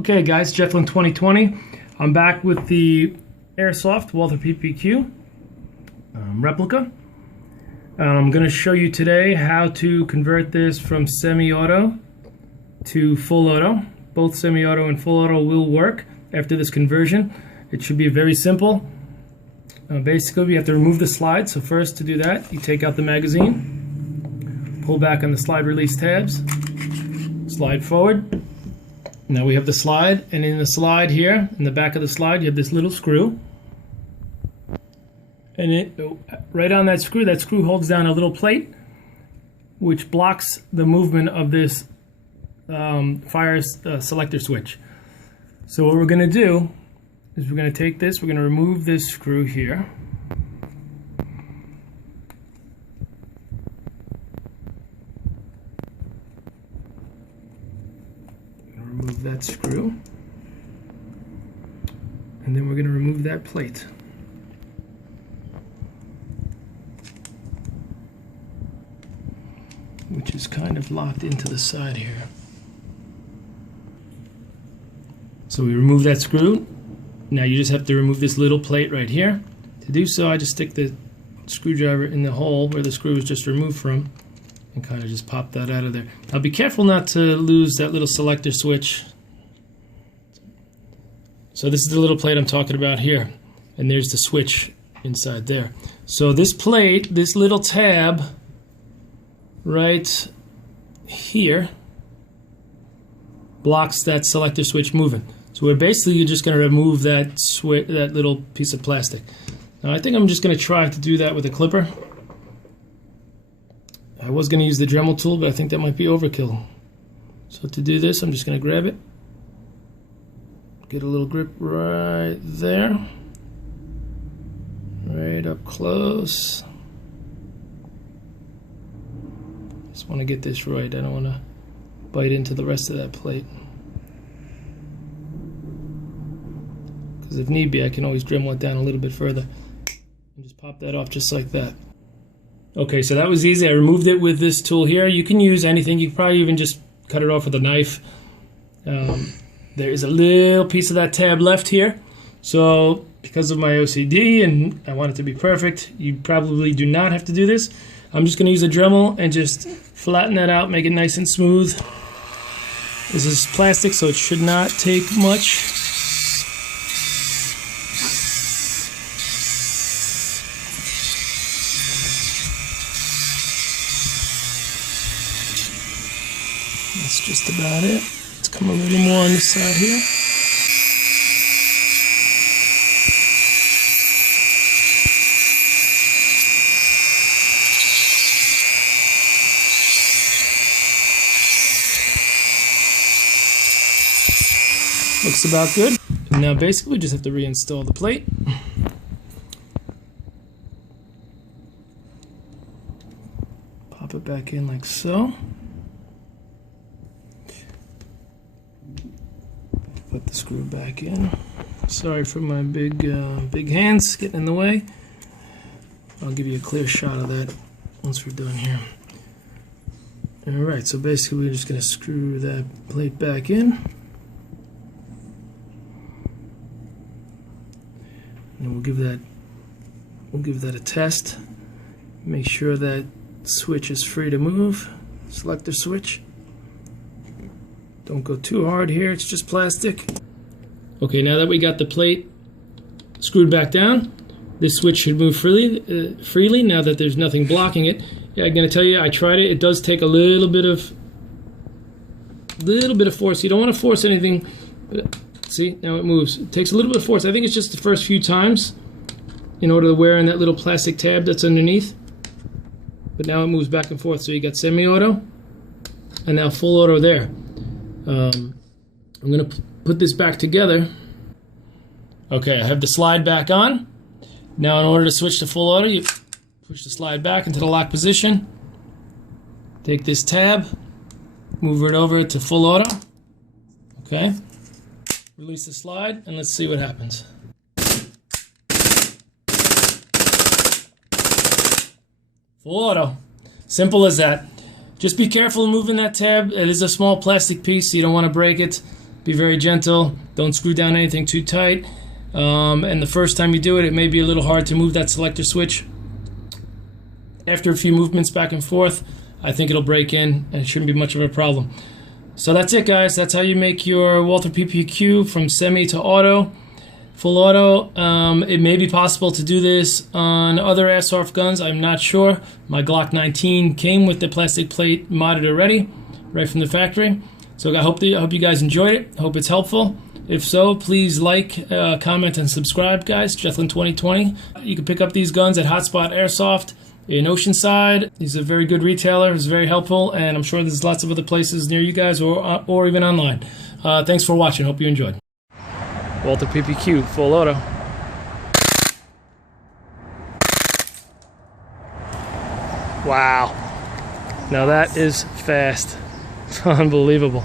Okay guys, Jethlin 2020. I'm back with the Airsoft Walther PPQ replica. I'm going to show you today how to convert this from semi-auto to full auto. Both semi-auto and full auto will work after this conversion. It should be very simple. Basically, we have to remove the slide. So first, to do that, you take out the magazine, pull back on the slide release tabs, slide forward. Now we have the slide, and in the slide here, in the back of the slide, you have this little screw. And right on that screw holds down a little plate which blocks the movement of this fire selector switch. So what we're going to do is we're going to take this, we're going to remove this screw here. Remove that screw, and then we're going to remove that plate. Which is kind of locked into the side here. So we remove that screw. Now you just have to remove this little plate right here. To do so, I just stick the screwdriver in the hole where the screw was just removed from and kind of just pop that out of there. Now be careful not to lose that little selector switch. So this is the little plate I'm talking about here, and there's the switch inside there. So this plate, this little tab right here, blocks that selector switch moving. So we're basically just going to remove that little piece of plastic. Now I think I'm just going to try to do that with a clipper. I was going to use the Dremel tool, but I think that might be overkill. So to do this, I'm just going to grab it, get a little grip right there, right up close. Just want to get this right. I don't want to bite into the rest of that plate. Because if need be, I can always Dremel it down a little bit further and just pop that off just like that. Okay, so that was easy. I removed it with this tool here. You can use anything. You can probably even just cut it off with a knife. There is a little piece of that tab left here. So because of my OCD and I want it to be perfect, you probably do not have to do this. I'm just going to use a Dremel and just flatten that out, make it nice and smooth. This is plastic, so it should not take much. That's just about it. Let's come a little more on this side here. Looks about good. And now basically we just have to reinstall the plate. Pop it back in like so. Put the screw back in. Sorry for my big hands getting in the way. I'll give you a clear shot of that once we're done here. Alright, so basically we're just going to screw that plate back in. And we'll give that a test. Make sure that switch is free to move. Selector switch. Don't go too hard here, it's just plastic. Okay, now that we got the plate screwed back down, this switch should move freely now that there's nothing blocking it. Yeah, I'm gonna tell you, I tried it. It does take a little bit of force. You don't want to force anything. But see, now it moves. It takes a little bit of force. I think it's just the first few times in order to wear in that little plastic tab that's underneath. But now it moves back and forth. So you got semi-auto and now full auto there. I'm going to put this back together. Okay, I have the slide back on. Now in order to switch to full auto, you push the slide back into the lock position. Take this tab, move it over to full auto. Okay. Release the slide and let's see what happens. Full auto. Simple as that. Just be careful moving that tab. It is a small plastic piece, so you don't want to break it. Be very gentle. Don't screw down anything too tight. And the first time you do it, it may be a little hard to move that selector switch. After a few movements back and forth, I think it'll break in and it shouldn't be much of a problem. So that's it, guys. That's how you make your Walther PPQ from semi to auto. Full auto. It may be possible to do this on other airsoft guns. I'm not sure. My Glock 19 came with the plastic plate modded already, right from the factory. So I hope you guys enjoyed it. I hope it's helpful. If so, please like, comment, and subscribe, guys. Jethlin 2020. You can pick up these guns at Hotspot Airsoft in Oceanside. He's a very good retailer. He's very helpful, and I'm sure there's lots of other places near you guys or even online. Thanks for watching. Hope you enjoyed. Walther PPQ, full auto. Wow. Now that is fast. Unbelievable.